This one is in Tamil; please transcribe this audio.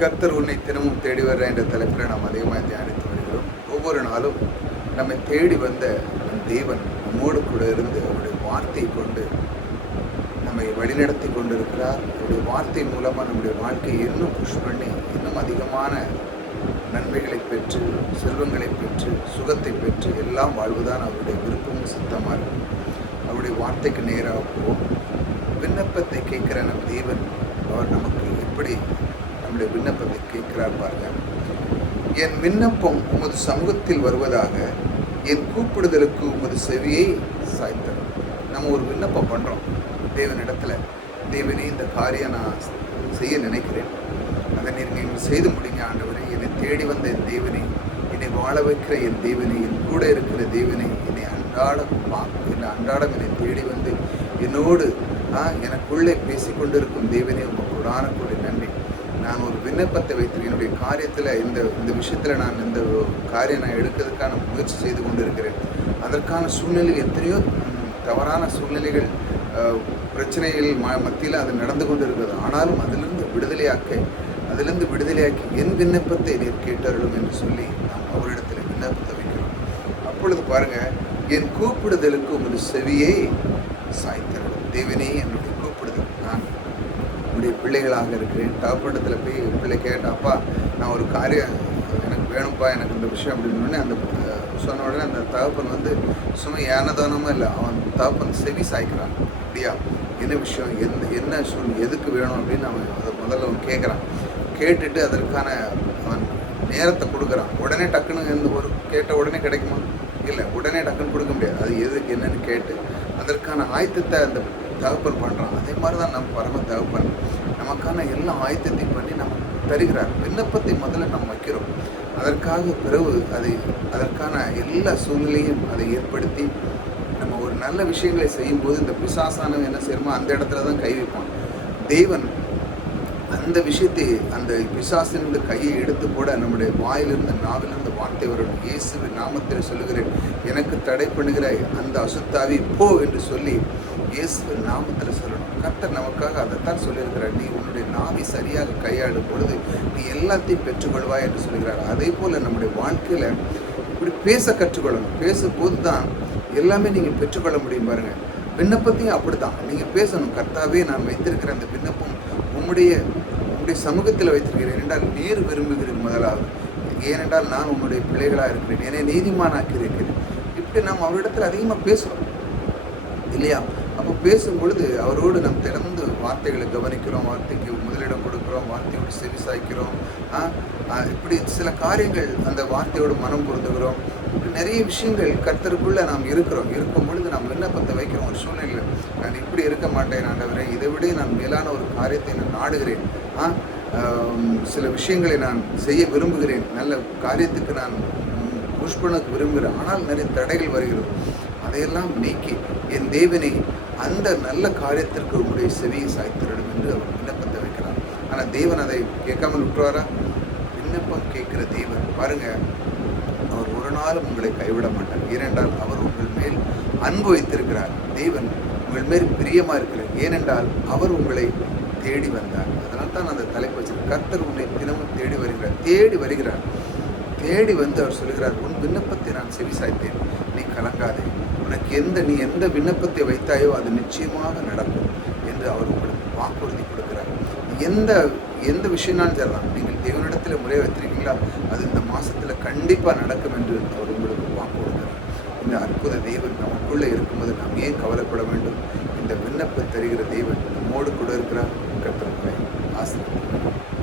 கர்த்தர் உன்னை தினமும் தேடி வர்ற என்ற தலைப்பில் நாம் அதிகமாக தியானித்து வருகிறோம். ஒவ்வொரு நாளும் நம்மை தேடி வந்த தேவன் நம்மோடு கூட இருந்து அவருடைய வார்த்தையை கொண்டு நம்மை வழிநடத்தி கொண்டிருக்கிறார். அவருடைய வார்த்தை மூலமாக நம்முடைய வாழ்க்கையை இன்னும் புஷ் பண்ணி இன்னும் அதிகமான நன்மைகளை பெற்று, செல்வங்களை பெற்று, சுகத்தை பெற்று எல்லாம் வாழ்வுதான் அவருடைய விருப்பமும் சித்தமாக இருக்கும். அவருடைய வார்த்தைக்கு நேராக போவோம். விண்ணப்பத்தை கேட்கிற நம் தேவன் அவர் நமக்கு எப்படி நம்முடைய விண்ணப்பத்தை கேட்கிறார் பாருங்க. என் விண்ணப்பம் உமது சமூகத்தில் வருவதாக, என் கூப்பிடுதலுக்கு உமது செவியை சாய்த்தரும். நம்ம ஒரு விண்ணப்பம் பண்ணுறோம் தேவனிடத்துல, தேவனே இந்த காரியம் நான் செய்ய நினைக்கிறேன், அதை நீங்கள் செய்து முடிங்க ஆண்டவரே. என்னை தேடி வந்த என் தேவனை, என்னை வாழ வைக்கிற என் தேவனை, என் கூட இருக்கிற தேவனை, என்னை அன்றாடம் என்னை தேடி வந்து என்னோடு எனக்குள்ளே பேசிக்கொண்டிருக்கும் தேவனே, உங்கள் கொடான கூட நன்றி. நான் ஒரு விண்ணப்பத்தை வைத்திருக்கேன். என்னுடைய காரியத்தில் இந்த விஷயத்தில் நான் இந்த காரியம் நான் எடுக்கிறதுக்கான முயற்சி செய்து கொண்டு இருக்கிறேன். அதற்கான சூழ்நிலைகள் எத்தனையோ தவறான சூழ்நிலைகள், பிரச்சனைகள் மத்தியில் அது நடந்து கொண்டு இருக்கிறது. ஆனாலும் அதிலிருந்து விடுதலையாக்கி என் விண்ணப்பத்தை நீர் கேட்டருளும் என்று சொல்லி நாம் அவரிடத்தில் விண்ணப்பத்தை வைக்கிறோம். அப்பொழுது பாருங்கள், என் கூப்பிடுதலுக்கு உமது செவியை சாய்த்தருளும். தேவனே, என்னுடைய கூப்பிடுதல், நான் என்னுடைய பிள்ளைகளாக இருக்கிறேன். தகப்பனிடத்தில் போய் பிள்ளை கேட்டாப்பா, நான் ஒரு காரியம் எனக்கு வேணும்ப்பா, எனக்கு இந்த விஷயம் அப்படின்னு அந்த சொன்ன உடனே அந்த தகப்பன் சும்மா ஏனதானமாக இல்லை, அவன் தகப்பன் செவி சாய்க்கிறான். அப்படியா, என்ன விஷயம், என்ன எதுக்கு வேணும் அப்படின்னு அதை முதல்ல அவன் கேட்குறான். கேட்டுட்டு அதற்கான அவன் நேரத்தை கொடுக்குறான். உடனே டக்குன்னு ஒரு கேட்ட உடனே கிடைக்குமா? இல்லை, உடனே டக்குன்னு கொடுக்க முடியாது. அது எதுக்கு என்னன்னு கேட்டு அதற்கான ஆயத்தத்தை அந்த தகப்பன் பண்ணுறான். அதே மாதிரி தான் நம்ம பரம தகப்பன் நமக்கான எல்லா ஆயத்தத்தையும் பண்ணி நம்ம தருகிறார். விண்ணப்பத்தை முதல்ல நம்ம வைக்கிறோம். அதற்காக பிறகு அதற்கான எல்லா சூழ்நிலையும் அதை ஏற்படுத்தி நம்ம ஒரு நல்ல விஷயங்களை செய்யும்போது இந்த பிசாசானவன் என்ன செய்யணுமோ அந்த இடத்துல தான் கை வைப்பான். தேவன் அந்த விஷயத்தை, அந்த பிசாசிலிருந்து கையை எடுத்து போட நம்முடைய வாயிலிருந்து நாவிலிருந்து வார்த்தை வரும். இயேசுவின் நாமத்தில் சொல்லுகிறேன், எனக்கு தடை பண்ணுகிற அந்த அசுத்தாவி போ என்று சொல்லி இயேசுவின் நாமத்தில் சொல்லணும். கர்த்தர் நமக்காக அதைத்தான் சொல்லியிருக்கிறார். நீ உன்னுடைய நாவை சரியாக கையாளும் பொழுது நீ எல்லாத்தையும் பெற்றுக்கொள்வாய் என்று சொல்கிறார். அதே போல் நம்முடைய வாழ்க்கையில் இப்படி பேச கற்றுக்கொள்ளணும். பேசும்போது தான் எல்லாமே நீங்கள் பெற்றுக்கொள்ள முடியும். பாருங்கள், விண்ணப்பத்தையும் அப்படி தான் நீங்கள் பேசணும். கர்த்தாவே, நான் வைத்திருக்கிற அந்த விண்ணப்பம் உம்முடைய சமூகத்தில் வைத்திருக்கிறேன் என்றால் நீர் விரும்புகிறேன் முதலாவது. ஏனென்றால் நான் உன்னுடைய பிள்ளைகளாக இருக்கிறேன், என்னை நீதிமானாக்கி இருக்கிறேன். இப்படி நாம் அவரிடத்தில் அதிகமாக பேசுகிறோம் இல்லையா? அப்போ பேசும் பொழுது அவரோடு நாம் திறந்து வார்த்தைகளை கவனிக்கிறோம், வார்த்தைக்கு முதலிடம் கொடுக்குறோம், வார்த்தையோடு செவி சாய்க்கிறோம். இப்படி சில காரியங்கள் அந்த வார்த்தையோடு மனம் பொருந்துகிறோம். இப்படி நிறைய விஷயங்கள் கர்த்தருக்குள்ளே நாம் இருக்கும் பொழுது நாம் விண்ணப்பத்தை வைக்கிறோம். ஒரு சூழ்நிலையில் நான் இப்படி இருக்க மாட்டேன் ஆண்டவரே, இதை விட நான் மேலான ஒரு காரியத்தை நான் நாடுகிறேன், சில விஷயங்களை நான் செய்ய விரும்புகிறேன், நல்ல காரியத்துக்கு நான் புஷ் பண்ண விரும்புகிறேன், ஆனால் நிறைய தடைகள் வருகிறது. அதையெல்லாம் நீக்கி என் தேவனை அந்த நல்ல காரியத்திற்கு உங்களுடைய செவியை சாய்த்திடும் என்று அவர் விண்ணப்பத்தை வைக்கிறார். ஆனால் தேவன் அதை கேட்காமல் விட்டுருவாரா? விண்ணப்பம் கேட்கிற தேவன் பாருங்க, அவர் ஒரு நாளும் உங்களை கைவிட மாட்டார். ஏனென்றால் அவர் உங்கள் மேல் அன்பு வைத்திருக்கிறார். தேவன் உங்கள் மேல் பிரியமாக இருக்கிறார். ஏனென்றால் அவர் உங்களை தேடி வந்தார். அதனால் தான் அந்த தலைப்பு வச்சிருக்கார். கர்த்தர் உன்னை தினமும் தேடி வருகிறார். தேடி வந்து அவர் சொல்கிறார், உன் விண்ணப்பத்தை நான் செவி சாய்த்தேன், நீ கலங்காதே, உனக்கு நீ எந்த விண்ணப்பத்தை வைத்தாயோ அது நிச்சயமாக நடக்கும் என்று அவர் உங்களுக்கு வாக்குறுதி கொடுக்கிறார். எந்த விஷயம்னாலும் சரிதான், நீங்கள் தேவனிடத்தில் முறையை வைத்திருக்கீங்களா, அது இந்த மாதத்தில் கண்டிப்பாக நடக்கும் என்று அவர் உங்களுக்கு வாக்கு கொடுக்கிறார். இந்த அற்புத தேவன் நமக்குள்ளே இருக்கும்போது நாம் ஏன் கவலைப்பட வேண்டும்? இந்த விண்ணப்பத்தை தருகிற தேவன் நம்மோடு கூட இருக்கிறார். கர்த்தர் ஆசீர்வதிப்பார்.